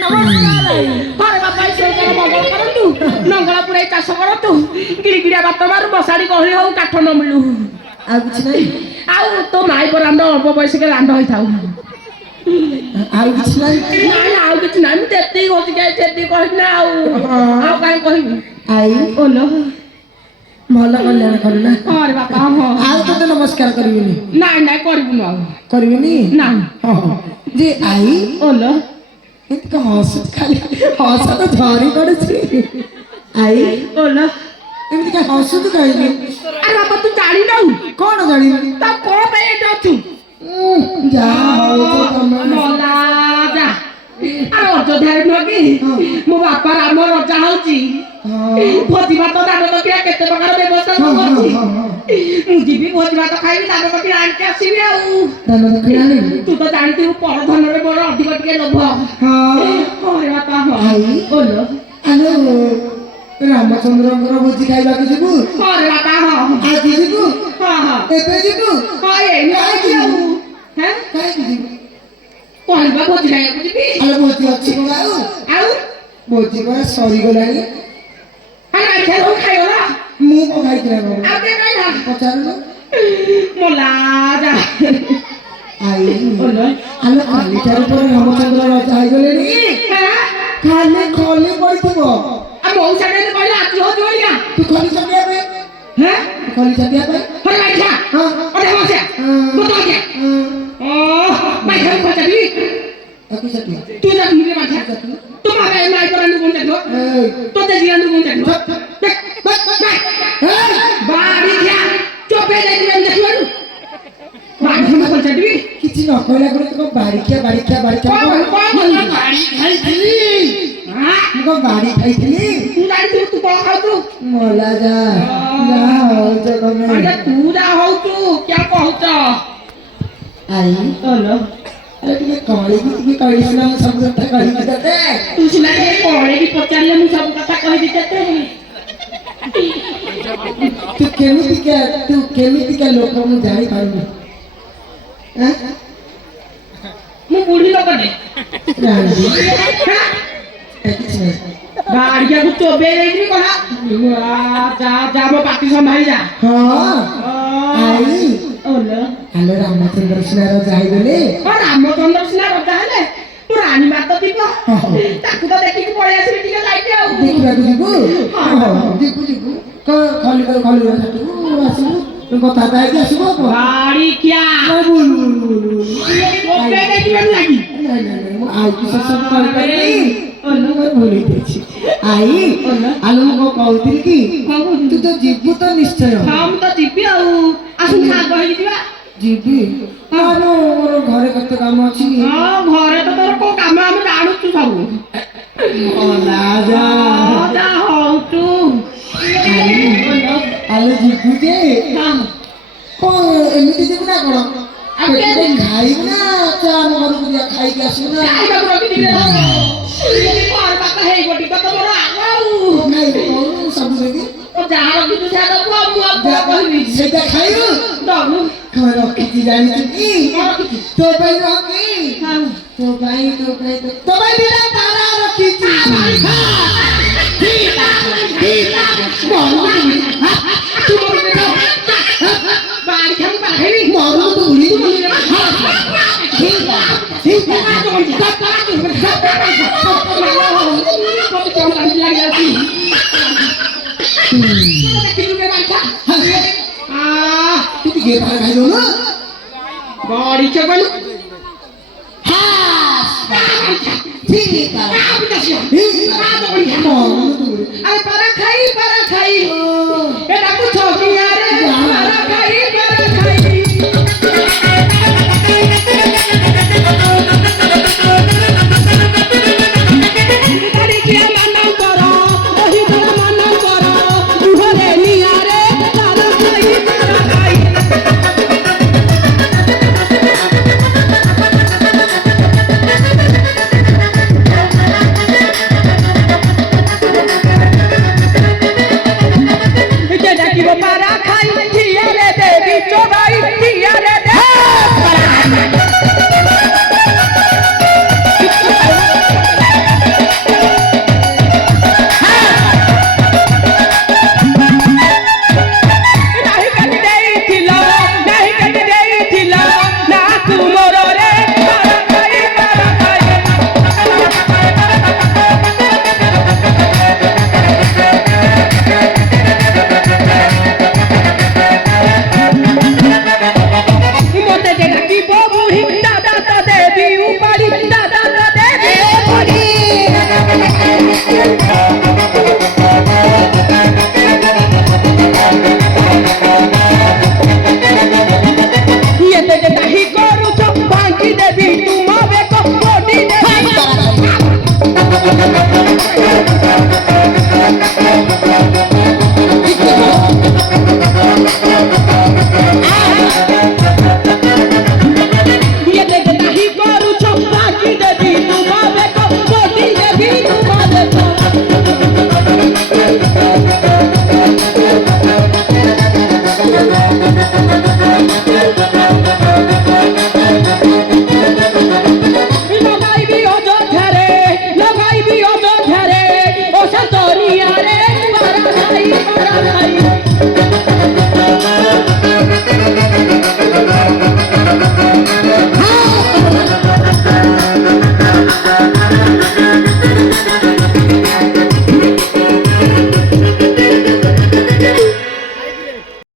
ନମସ୍କାର। ଘରେ ବାପା ଈଶ୍ୱର ମଙ୍ଗଳ କରନ୍ତୁ, ନଙ୍ଗଳ ପୁରାଇ ଚାଷ କରନ୍ତୁ, ଗିରିଗିରିଆ ବାଟ ମାରୁ ବସାଡ଼ି ଗହଳି ହଉ କାଠ ନ ମିଳୁ। ଆଉ କିଛି ନାହିଁ? ଆଉ ତୋ ମାଇପ ରାଣ୍ଡ ଅଳ୍ପ ବୟସରେ ରାଣ୍ଡ ହେଇଥାଉ। ଆଉ କିଛି ନାହିଁ? ନାଇଁ ଆଉ କିଛି ନାହିଁ, ମୁଁ ଯେତିକି ଘଷି ଯାଇଛି ସେତିକି କହିବି ନା ଆଉ କାହିଁ କହିବି। ଆଇ ଓଲୋ ଭଲ କଲ୍ୟାଣ କରୁ ନା। ଘରେ ବାପା ହଁ ଆଉ ତତେ ନମସ୍କାର କରିବିନି? ନାଇଁ ନାଇଁ କରିବୁନୁ ଆଉ କରିବିନି? ନାଇଁ ଯେ ଆଇ ଓଲୋ ଏମିତି ହସ ଖାଲି ହସ ତ ଝରି ପଡୁଛି। ଆଇ ଓଲୋ ଏମିତି କାଇଁ ହସୁଛୁ କାହିଁକି? ଆରେ ବାପା ତୁ ଜାଣିନାଉ କଣ ଜାଣିବି? ତା କଣ ପାଇଁ ଏଠି ଅଛୁ? ଯାହା ହଉଛ ତମେ। ମଲା ଯା ଆରେ ଅଯୋଧ୍ୟାରେ ନୁହଁ କି ମୋ ବାପା ରାମ ରଜା ହଉଛି। ଭୋଜି ଭାତ ଦାନ ଦକ୍ଷିଣା କେତେ ପ୍ରକାର ବ୍ୟବସ୍ଥା ସବୁ ଅଛି। ମୁଁ ଯିବି ଭୋଜି ଭାତ ଖାଇବି, ଦାନ ଦକ୍ଷିଣା ଆଣିକି ଆସିବି। ଆଉ ତୁ ତ ଜାଣିଥିବୁ ପରଧନରେ ମୋର ଅଧିକ ଟିକେ ଲୋଭ। ଘରେ ବାପା ଓଲୋ ଆଲୋ ରାମଚନ୍ଦ୍ରଙ୍କର ଭୋଜି ଖାଇବାକୁ ଯିବୁ? ଘରେ ବାପା ଆଜି ଯିବୁ? ହଁ ଏବେ ଯିବୁ? ଏଇନି କାହିଁକି ଆଉ ଯିବୁ? ହେଁ କାହିଁକି ଯିବୁ? କହିବା ଭୋଜି ଖାଇବାକୁ ଯିବି। ଆଲୋ ଭୋଜି ଅଛି କଣ ଆଉ? ଭୋଜି ପରା ସରିଗଲାଣି। ଖାଇଗଲା ମୁଁ କଣ ଖାଇଥିଲି? ଆଉ କିଏ ଖାଇଲା? ପଚାରୁନ। ମଲା ଯା ଆଇ ଆଲୋ କାଲିଠାରୁ ପରା ରାମଚନ୍ଦ୍ର ରଜା ହେଇଗଲେଣି। ଖାଲି ଖଲି ପଡିଥିବ। ଆଉ ମଉସା କେମିତି କହିଲା ଆଜି ହଉଛି ବୋଲିକା? ତୁ ଖଲି ଚାଟିବା ପାଇଁ? ଖଲି ଚାଟିବା ପାଇଁ? ତାକୁ ଚାଟିବା। ତୁ ଜାଣିନି ମାଝା ତୁ ମାରେ ମାଇ କରାଣ୍ଡୁ କୋଣ ଚାଟିବ ତୋତେ ଜିରାଣ୍ଡୁ କୋଣ ଚାଟିବ ବାଡ଼ି ଖିଆ ଚୋପେ ଯାଇଥିବେ ଦେଖିବାରୁ ବାଡ଼ି ଖା କୋଣ ଚାଟିବି କିଛି ନ କହିଲା ପରେ ତୁ ବାଡ଼ିଖିଆ ବାଡ଼ି ଖାଇଥିଲି ମୁଁ ବାଡ଼ି ଖାଇଥିଲି। ତୁ ଜାଣିଥିବୁ ତୁ କଣ ଖାଉଛୁ? ମଲା ଯା ହଉଛ ତମେ। ତୁ ଯା ହଉଛୁ କିଆ କହୁଛ? ଆଇ ଟିକେ କହିଲି ସିନା ମୁଁ ସବୁ କଥା କହିବି ତତେ। ତୁ ସିନା ଟିକେ କହିକି ପଚାରିଲେ ମୁଁ ସବୁ କଥା କହିବି ତତେ। ତୁ କେମିତିକା ଲୋକ ମୁଁ ଜାଣିପାରୁନି। ମୁଁ ବୁଢୀ ଲୋକଟେ ବାଡ଼ିକୁ ଚୋବେଇ ଦେଇକି କହ ଯା ମୋ ପାଟି ସମ୍ଭାଳି ଯା। ଆଇ ଆଲୋ ରାମଚନ୍ଦ୍ର ସିନା ରଜା ହେଇଗଲେ। ରାମଚନ୍ଦ୍ର ସିନା ରଜା ହେଲେ ତୁ ରାଣୀ ମାତ ଥିବ ତାକୁ ତ ଦେଖିକି ପଳେଇ ଆସିବି ଟିକେ ଯାଇକି ଆଉ ଦେଖିବାକୁ ଯିବୁ। ଯିବୁ ଖଲି ଆସିବୁ କଥାବାର୍ତ୍ତା ହେଇକି ଆସିବୁ। ବାଡ଼ି ଖିଆ ଆଇକି ସେସବୁ କରିପାରିବି। ଭୁଲେଇ ଦେଇଛି। ଆଇ ଆଲୋ ମୁଁ କଣ କହୁଥିଲି କି ତୁ ତ ଯିବୁ ତ ନିଶ୍ଚୟ? ହଁ ମୁଁ ତ ଯିବି ଆଉ ଆସୁନୁ ସାଙ୍ଗ ହେଇକି ଯିବା। ଯିବି ମୋର ଘରେ କେତେ କାମ ଅଛି। ଘରେ ତ ତୋର କୋଉ କାମ ଆମେ ଜାଣୁଛୁ ସବୁ। ହଉଛୁ ଆଲୋ ଯିବୁ ଯେ କଣ ଏମିତି ଯିବୁ ନା କଣ? ଖାଇବୁ ନା ଆମ ଘରକୁ ଯିବା ଖାଇକି ଆସିବୁ ନା? ସବୁ ଦେବି। ସେଇଟା ଖାଇବୁ ରଖିଛି ଜାଣିଛୁ କି? ତୋ ପାଇଁ ତୋ ପାଇଁ ଦିଟା ତାରା ରଖିଛି।